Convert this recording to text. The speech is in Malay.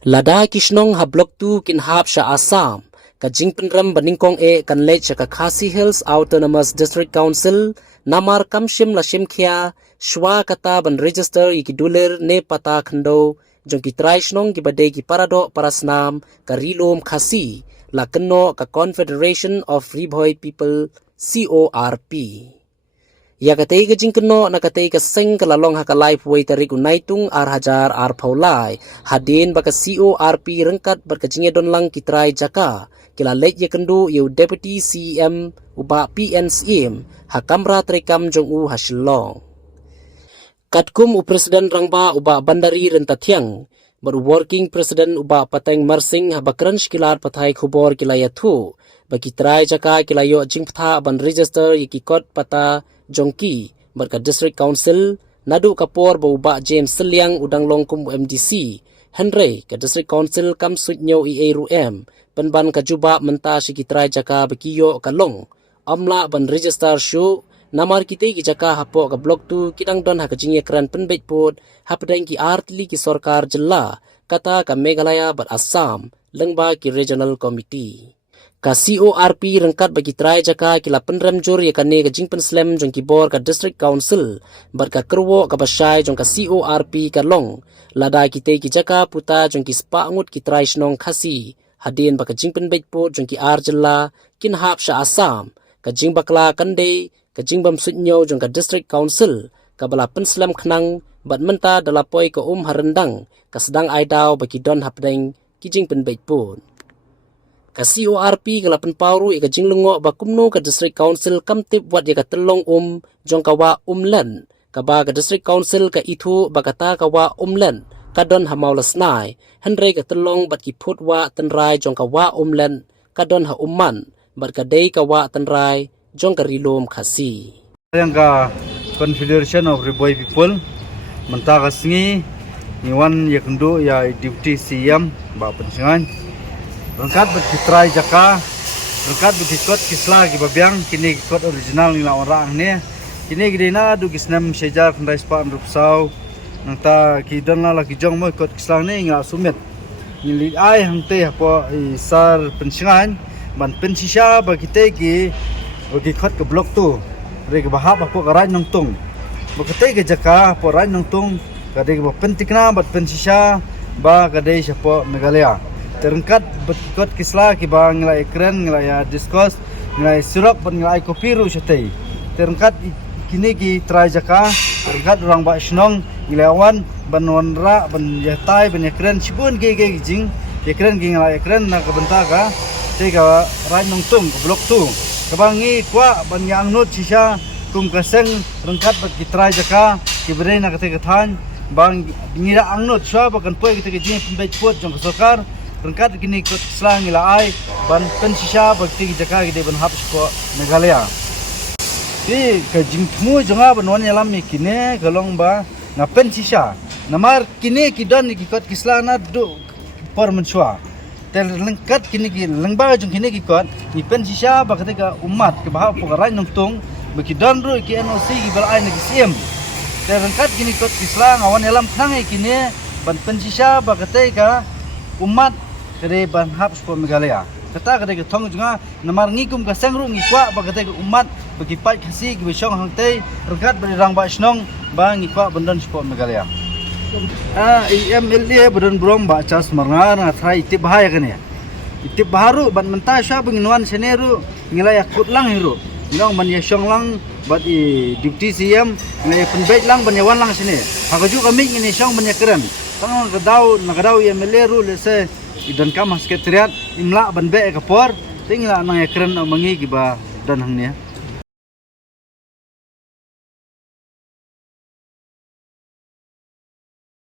Lada kishnong ha blok tu kinhap sha Assam, ka jingpenram baningkong kan lech ka Khasi Hills Autonomous District Council, namar kamshim la shimkhia, shwa kata ban register ikidulir ne pata khando, jong ki traishnong ki bade ki parado parasnam, ka rilom Khasi, la keno ka Confederation of Riboy People, CORP. Ya katay ka jingkeno na katay ka seng kalalong haka life way tarik unaitung hajar paulay hadin baka CORP rengkat berkajingnya don lang kitray jaka kila late ya kendo yu deputy CM uba PNCM hakamra trekam jong u hasilong katkum u presiden rangba uba bandari rentatiang baru working president uba pateng marsing habakran kilar patai khubor kila yathu bagi tray jaka kila yo jingptha ban register yikikot pata Jongki berka District Council nadu kapor bauba James Seliang udang longkum MDC Henry ke District Council kam sutnyo EARUM penban kajuba menta sikitrai jaka bekiyo kalong amla ban register show namar kita ki jaka hapo ka blok tu kidang don hakajingye kran penbet put hapdeng ki artli ki sarkar jilla kata ka Meghalaya bat Assam lengba ki regional committee ka CORP rengkat bagi try jaka kila penrem jur ya kane ka jingpen slam jong kibor ka district council bar ka kerwo ka basai jong ka CORP ka long lada kite ki jaka puta jong ki spa ngut ki try snong Khasi hadin baka jingpen betpo jong ki arjella kin hap sha Assam ka jing bakla kande ka jingbam sutnyo jong ka district council ka bala penslam khnang bat menta dalapoi ka harendang ka sedang aidau baki don hapdeng ki jingpen betpo ka CORP kalapan pauru ika jinglungo bakumno ka district council kamtip wat ya ka telong jong kawa umlan kaba ka district council ka itu bakata kawa umlan kadon hamaulas nai henry ka telong bat ki putwa tenrai jong kawa umlan kadon ha umman bat ka dei kawa tenrai jong ka rilom Khasi yang ka Confederation of Riboy People menta kasngi niwan yakndo ya deputy CM ba pensingan rengkat berkitrai jaka rengkat berkikot kisla ki babiang kini kikot original ni orang ni kini gidena du kisnam sejar kendai spa rupsau nangta kidon la ki jong mo kot kisla ni nga sumet ni ai hangte apo sar pensingan ban pensisha bakite ki berkikot ke blok tu re ke bahap apo karai nongtung bakite ke jaka apo rai nongtung kade ke pentikna bat pensisha ba kade siapa Meghalaya terengkat berkikot kisla kiba ngelai keren ngelai diskus ngelai sirap dan ngelai kopi ru syatei terengkat kini ki trai jaka terengkat orang bak snong ngelai awan ban wanra ban yatai ban keren sibun ge jing keren ngelai keren na ka bentaka tega rai nongtung ke blok tu kabangi kwa ban yang not sisa kum kaseng rengkat berkitrai jaka kibre na kate kathan bang ngira angnot swa bakan poi kite jing pembet pot jong sarkar rengkat kini kot selang ila ai ban pensisha bakti jaka gede ban hap ko Meghalaya ti ka jingthmu jonga ban wan yalam kine galong ba na pensisha namar kini kidan ki kot kislana du por menchwa tel lengkat kini ki lengba jong kini ki kot ni pensisha bakte ka umat ke bahap ko rai nongtung bekidan ru ki NOC ki bal ai na ki CM tel lengkat kini kot kislang awan yalam thangai kini ban pensisha bakte ka umat kede ban hap ko Meghalaya kata kede thong junga namar ngikum ka sangru ngikwa ba kede umat bagi pai Khasi ki besong hangtei rengkat beri rang ba snong ba ngikwa bendon ko Meghalaya MLA berdon brom ba cas marngar na thai tip bahaya kan ya tip baharu ban menta sha benginuan seneru ngilai akut lang hiru ngong ban yesong lang bat i deputy CM ngilai penbet lang ban yawan lang sini hakaju kami ngini song ban yakran tang nagadau MLA ru lese idan kam sekretariat imla ban be kapor tingla nang ekran mangi giba dan hangnya